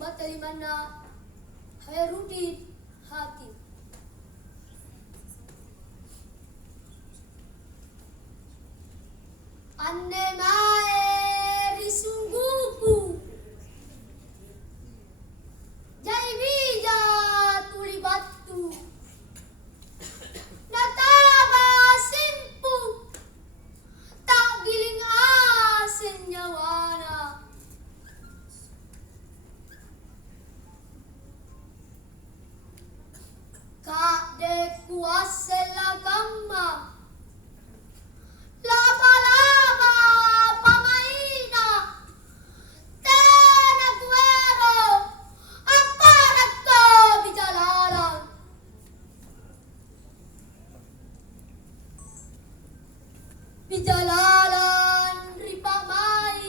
Batalimana Hairudin Hakim. Anne mae risungguku jai bija tuli batu nataba simpu tak giling asin nyawana kak de kuasela gamma laba-laba pamaina tena kuero aparatto bijalalan bijalalan ripamai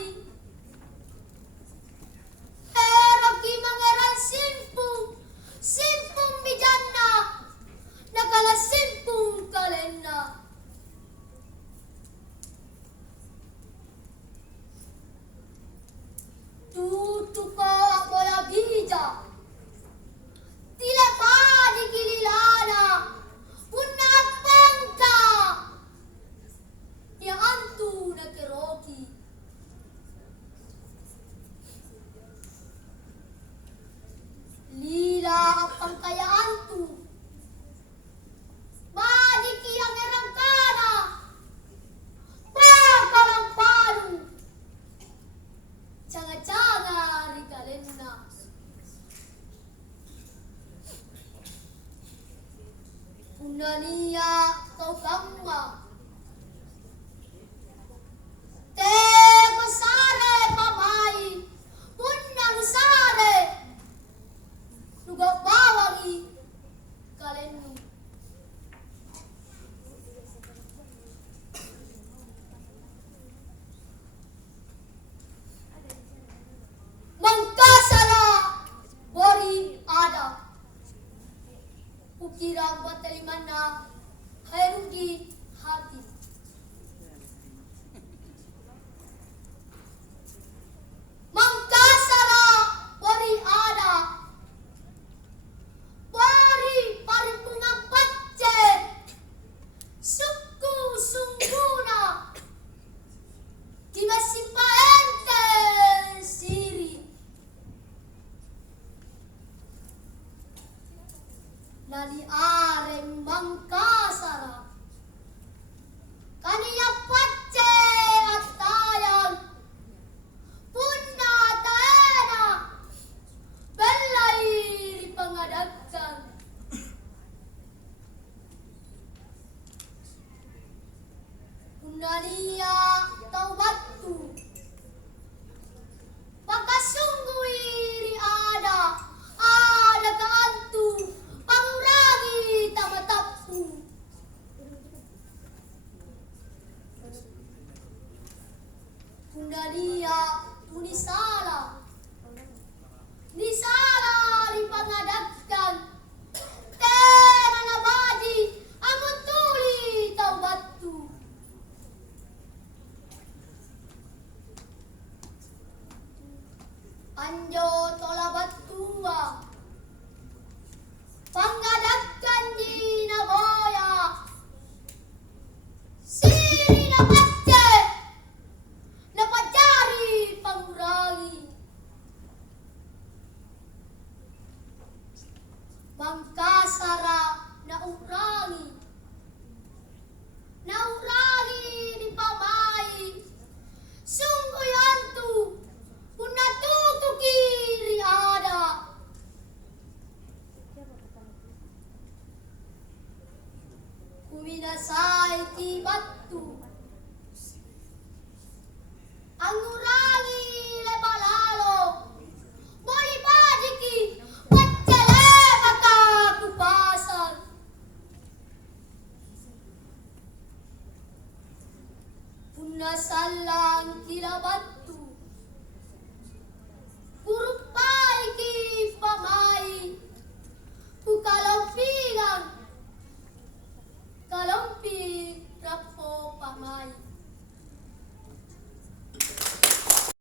eroki mangeran simpung bijanna nakala simpung kalenna tutuko bola bija tile padi kililana punna pangka ya antu na keroki lila apang kaya antu badi kiyang erangkana pakalang padu Caga-caga ricalenna Unania kau kamma te masare pamai punnang sare nuga bawangi kalennu Mangkasara bori ada ukirang Batalimana Hairudin Hakim. Mangkasara bori ada bori paripungang pacce suku sungguna dimasimpaente siri nani areng Mangkasara kaniya pacce attayang punna taena bellai ripangadagkan punania taubattu pakasungguhi ri ada kaantu pangurangi tamatappu punania tunisala nisala ripangadagkan tena nabadi amun tuli taubattu anjo tolabattua pangadagkan di naboya siri na pacce napajari pangurangi Mangkasara naurangi di pamai sungguh antu punna tutuki ri ada kuminasai ti battu angurangi le balalo boli badiki paccele baka kupasan punna sallang kilabattu kurupai ki pamai kukalompilang kalompi rapo pamai